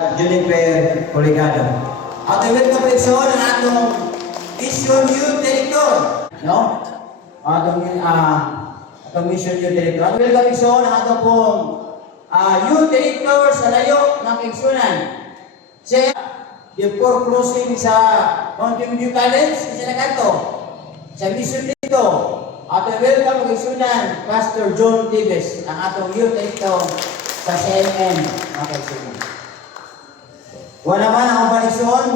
Juniper Poligado. At welcome person ang atong Mission Youth Director. No? Atong Mission Youth Director. At welcome person ang atong pong Youth Director sa layo ng Kingsunan. Siya, before crossing sa Mountain View College, isa na kanto. Sa mission dito, atong welcome Kingsunan, Pastor John Tibes, ang atong Youth Director sa CMN ng Kingsunan. Wala man ang operasyon,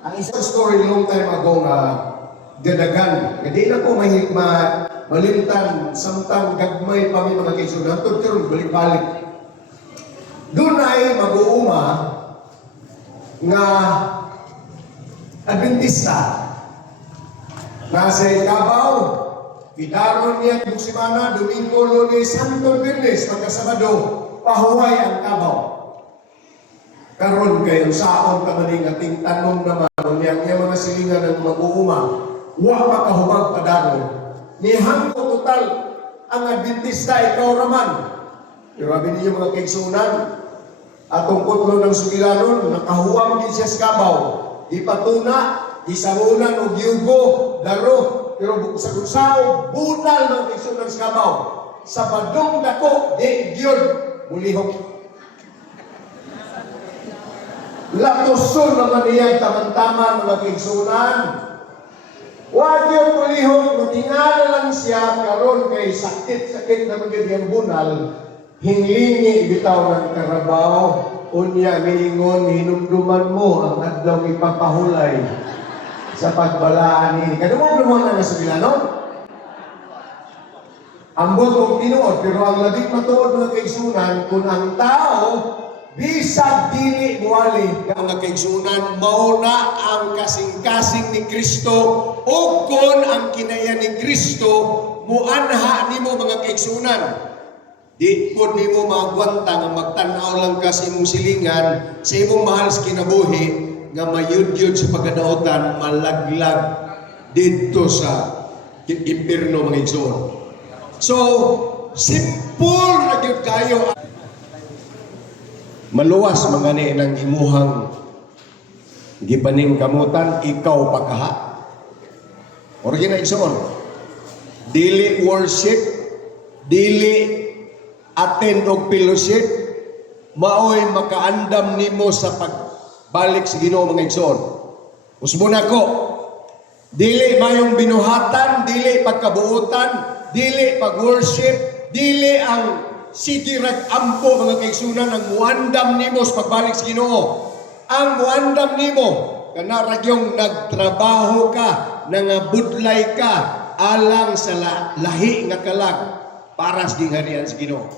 ang isang story long time ago nga gadagan. Hindi na ko malimtan, samtang gagmay pa may mga kaisunan, tutur balik-balik. Doon ay mag-uuma nga Adventista. Nasa Ikabaw, idaron niya kung simana, Domingo, Lunes, Santo Birnes, pagkasabado, pahuway ang Kabaw. Karon kayo saon ka maning ating tanong naman yung mga silingan ng mag-uuma, wa makahubag padaron. Nihangko total ang Adventista ikaw raman. Grabe ninyo mga kaigsunan, atong putlo ng Sugilanon, nakahuwang din siya sa Kabaw. Ipatuna, isangunan o giyugo, daro, pero sa kusaw, bunal ng kaigsunan sa Kabaw. Sa badong dako, di gyud mulihok. Latoson naman niya taman-taman mga kaigsunan. Huwag yung kulihog, matingala lang siya, karon kay sakit-sakit na magiging bunal, hinglingi bitaw ng karabaw, unya miingon, hinumduman mo ang adlaw ipapahulay sa pagbalaan ni. Kadumong-dumong na nasa Bilanon. Ambot kong tinuod, pero ang labing matuod mga kaigsunan, kung ang tao bisag dili muali ang kaigsunan mauna ang kasing-kasing ni Kristo o kon ang kinaya ni Kristo muanha nimo mga kaigsunan. Di kon nimo magwanta nga magtan-aw lang ka sa imong silingan sa imong mahal sa kinabuhi nga mayud-yud sa pagkadaotan malaglag dito sa impierno mga kaigsunan. So simple ra gyud kayo. Maluwas mga ni ng imuhang gibaning kamutan, ikaw pagkaha. Origina igsoon. Dili worship, dili attend og fellowship, maoy makaandam nimo sa pagbalik sa Ginoo mga igsoon. Usbo na ko. Dili mayong binuhatan, dili pagkabuutan, dili pag-worship, dili ang sige rag-ampo mga kaigsunan ang muandam nimo sa pagbalik sa Ginoo. Ang muandam nimo kana ragyong nagtrabaho ka, nangabudlay ka alang sa lahi nga kalag para sa gingharian sa Ginoo.